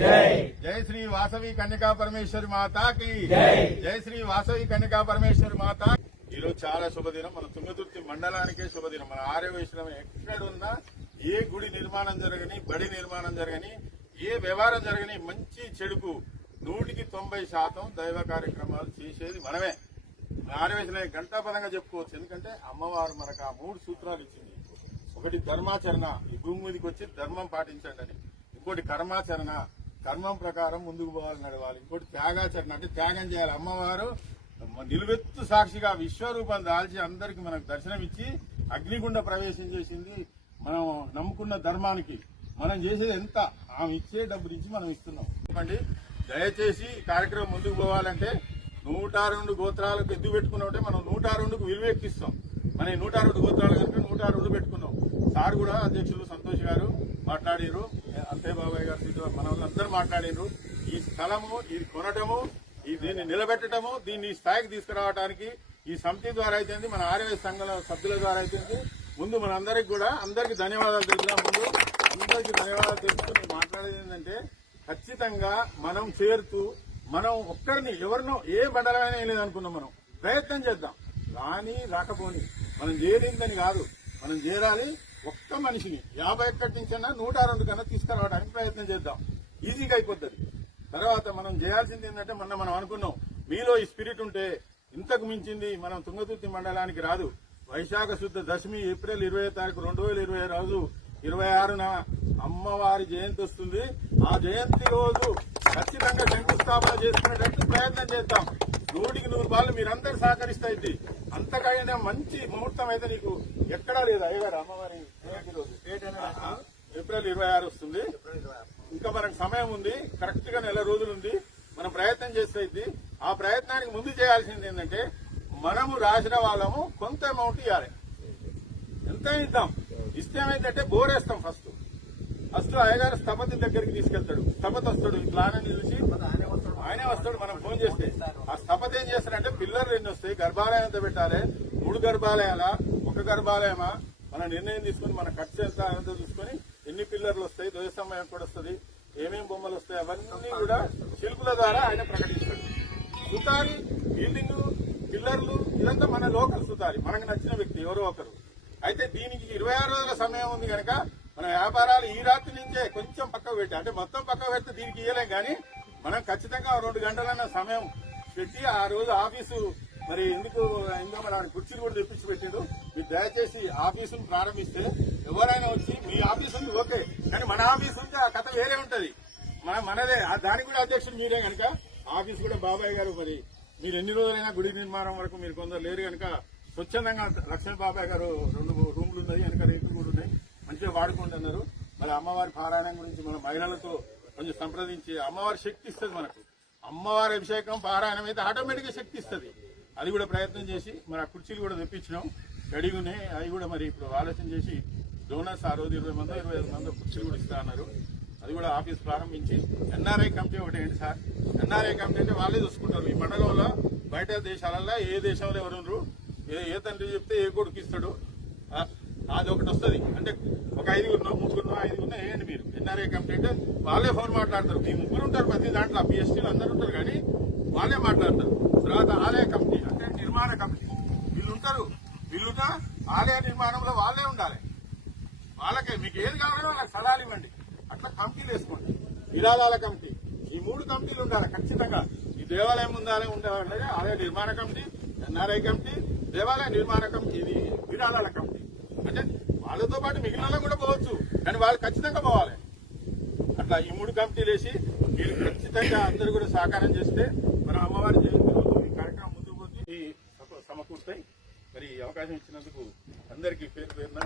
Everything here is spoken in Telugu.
జై శ్రీ వాసవి కన్యకా పరమేశ్వరి మాతాకి జై శ్రీ వాసవి కన్యకా పరమేశ్వరి మాత. ఈరోజు చాలా శుభదినం. మన తుంగతుర్తి మండలానికే శుభదినం. మన ఆర్యవైశ్యం ఎక్కడున్నా ఏ గుడి నిర్మాణం జరగని, బడి నిర్మాణం జరగని, ఏ వ్యవహారం జరగని, మంచి చెడుకు 100% దైవ కార్యక్రమాలు చేసేది మనమే. ఆర్యవైశ్యం గంటాపదంగా చెప్పుకోవచ్చు. ఎందుకంటే అమ్మవారు మనకు ఆ 3 సూత్రాలు ఇచ్చింది. ఒకటి ధర్మాచరణ, ఈ భూమి మీదకి వచ్చి ధర్మం పాటించండి అని. ఇంకోటి కర్మాచరణ, కర్మం ప్రకారం ముందుకు పోవాలి, నడవాలి. ఇంకోటి త్యాగాచరణ, అంటే త్యాగం చేయాలి. అమ్మవారు నిలువెత్తు సాక్షిగా విశ్వరూపం దాల్చి అందరికి మనకు దర్శనం ఇచ్చి అగ్నిగుండ ప్రవేశం చేసింది. మనం నమ్ముకున్న ధర్మానికి మనం చేసేది ఎంత, ఆమె ఇచ్చే డబ్బు నుంచి మనం ఇస్తున్నాం. చెప్పండి, దయచేసి ఈ కార్యక్రమం ముందుకు పోవాలంటే 102 గోత్రాలకు ఎద్దు పెట్టుకున్నామంటే మనం 102కు విలువ ఎక్కిస్తాం. మన 102 గోత్రాలు కనుక 102 పెట్టుకున్నాం. సార్ కూడా అధ్యక్షులు సంతోష్ గారు మాట్లాడారు, అంతే బాబాయ్ గారు, మన వాళ్ళందరూ మాట్లాడారు. ఈ స్థలము, ఇది కొనటము, దీన్ని నిలబెట్టడము, దీన్ని ఈ స్థాయికి తీసుకురావడానికి ఈ సమితి ద్వారా అయితే, మన ఆర్యవైశ్య సంఘాల సభ్యుల ద్వారా అయితే, ముందు మన అందరికి కూడా అందరికి ధన్యవాదాలు తెలుపుదాం. ముందు అందరికి ధన్యవాదాలు తెలుపుతూ నేను మాట్లాడేది ఏంటంటే, ఖచ్చితంగా మనం చేరుతూ మనం ఒక్కరిని ఎవరినో ఏ మండలమైనా లేదనుకున్నాం, మనం ప్రయత్నం చేద్దాం. రాకపోని మనం చేరిందని కాదు, మనం చేరాలి. ఒక్క మనిషిని 51 నుంచైనా 102 కన్నా తీసుకురావడానికి ప్రయత్నం చేద్దాం. ఈజీగా అయిపోతుంది. తర్వాత మనం చేయాల్సింది ఏంటంటే, మనం అనుకున్నాం, మీలో ఈ స్పిరిట్ ఉంటే ఇంతకు మించింది మనం తుంగతుర్తి మండలానికి రాదు. వైశాఖ శుద్ధ దశమి ఏప్రిల్ 20వ తారీఖు 2020 రోజు 26న అమ్మవారి జయంతి వస్తుంది. ఆ జయంతి రోజు ఖచ్చితంగా శంకుస్థాపన చేసుకునేటట్టు ప్రయత్నం చేద్దాం. 100కి 100 మీరందరూ సహకరిస్తాయి. అంతకైనా మంచి ముహూర్తం అయితే నీకు ఎక్కడా లేదు. అయ్యగారు అమ్మవారి జయంతి రోజు ఏప్రిల్ 26 వస్తుంది. ఇంకా మనకు సమయం ఉంది, కరెక్ట్ గా 1 నెల రోజులు ఉంది. మనం ప్రయత్నం చేస్తే ఆ ప్రయత్నానికి ముందు చేయాల్సింది ఏంటంటే, మనము రాసిన వాళ్ళము కొంత అమౌంట్ ఇవ్వాలి. ఎంత ఇద్దాం, ఇస్తే ఏమైందంటే బోరేస్తాం. ఫస్ట్ అయ్యగారు స్థపతి దగ్గరికి తీసుకెళ్తాడు. స్థపతి వస్తాడు, ప్లాన్ చూసి ఆయనే వస్తాడు. మనం ఫోన్ చేస్తే ఆ స్థపతి ఏం చేస్తాడంటే, పిల్లలు 2 వస్తాయి, గర్భాలయం ఎంత పెట్టాలి, 3 గర్భాలయాలా, 1 గర్భాలయమా, మన నిర్ణయం తీసుకుని మన ఖర్చు ఎంత చూసుకుని ఎన్ని పిల్లర్లు వస్తాయి, ధ్వజస్తంభం కూడా వస్తుంది, ఏమేమి బొమ్మలు వస్తాయి, అవన్నీ కూడా శిల్పుల ద్వారా ఆయన ప్రకటిస్తాడు. సుతారి, బిల్డింగ్, పిల్లర్లు, ఇదంతా మన లోకల్ సుతారి, మనకు నచ్చిన వ్యక్తి ఎవరో ఒకరు. అయితే దీనికి 26 రోజుల సమయం ఉంది కనుక మన వ్యాపారాలు ఈ రాత్రి నుంచే కొంచెం పక్కకు పెట్టి, అంటే మొత్తం పక్కకు పెడితే దీనికి ఇయ్యలేం, కానీ మనం ఖచ్చితంగా 2 గంటలన్న సమయం పెట్టి ఆ రోజు ఆఫీసు మరి ఎందుకు మన కుర్చీలు కూడా తెప్పించి పెట్టిండు. మీరు దయచేసి ఆఫీసును ప్రారంభిస్తే ఎవరైనా వచ్చి మీ ఆఫీసు ఉంది ఓకే, కానీ మన ఆఫీసు ఉంటే ఆ కథ వేరే ఉంటది. మనదే దానికి కూడా అధ్యక్షుడు మీరే కనుక ఆఫీసు కూడా బాబాయ్ గారు. మరి మీరు ఎన్ని రోజులైనా గుడి నిర్మాణం వరకు మీరు కొందరు లేరు కనుక స్వచ్ఛందంగా లక్ష్మీ బాబాయ్ గారు 2 రూమ్లు ఉన్నాయి, వెనక రేట్లు కూడా ఉన్నాయి, మంచిగా వాడుకుంటున్నారు. మరి అమ్మవారి పారాయణం గురించి మన మహిళలతో కొంచెం సంప్రదించి అమ్మవారి శక్తి ఇస్తుంది మనకు. అమ్మవారి అభిషేకం పారాయణం అయితే ఆటోమేటిక్ గా శక్తి ఇస్తుంది. అది కూడా ప్రయత్నం చేసి మరి ఆ కుర్చీలు కూడా తెప్పించినాం, రెడీగా ఉన్నాయి. అవి కూడా మరి ఇప్పుడు ఆలోచన చేసి డోనర్స్ ఆ రోజు 20 మంది 25 మంది కుర్చీలు కూడా ఇస్తా అన్నారు. అది కూడా ఆఫీస్ ప్రారంభించి ఎన్ఆర్ఐ కమిటీ ఒకటి ఏంటి సార్, ఎన్ఆర్ఐ కమిటీ అంటే వాళ్ళే చూసుకుంటారు. ఈ మండలంలో బయట దేశాలలో ఏ దేశంలో ఎవరు ఏ తండ్రి చెప్తే ఏ కొడుకు ఇస్తాడు, అది ఒకటి వస్తుంది. అంటే ఒక 5 3 వేయండి మీరు. ఎన్ఆర్ఐ కమిటీ అంటే వాళ్ళే ఫోన్ మాట్లాడతారు. మీ 3 ఉంటారు ప్రతి దాంట్లో, పిఎస్టీలు అందరూ ఉంటారు, కానీ వాళ్ళే మాట్లాడతారు. తర్వాత ఆలయ కమిటీ అంటే నిర్మాణ కమిటీ వీళ్ళుంటా ఆలయ నిర్మాణంలో వాళ్ళే ఉండాలి. వాళ్ళకే మీకు ఏది కావాలో వాళ్ళకి సలహాలు ఇవ్వండి. అట్లా కమిటీలు వేసుకోండి. విరాళాల కమిటీ, ఈ 3 కమిటీలు ఉండాలి ఖచ్చితంగా. ఈ దేవాలయం ఉండాలి ఆలయ నిర్మాణ కమిటీ, ఎన్ఆర్ఐ కమిటీ, దేవాలయ నిర్మాణ కమిటీ, ఇది విరాళాల కమిటీ. అంటే వాళ్ళతో పాటు మిగిలిన కూడా పోవచ్చు, కానీ వాళ్ళు ఖచ్చితంగా పోవాలి. అట్లా ఈ 3 కమిటీలు వేసి మీరు ఖచ్చితంగా అందరూ కూడా సహకారం చేస్తే మన అమ్మవారి జయంతి రోజు ఈ కార్యక్రమం ముందుకు పోతే సమకూరుతాయి. మరి అవకాశం ఇచ్చినందుకు అందరికీ పేరు పేరున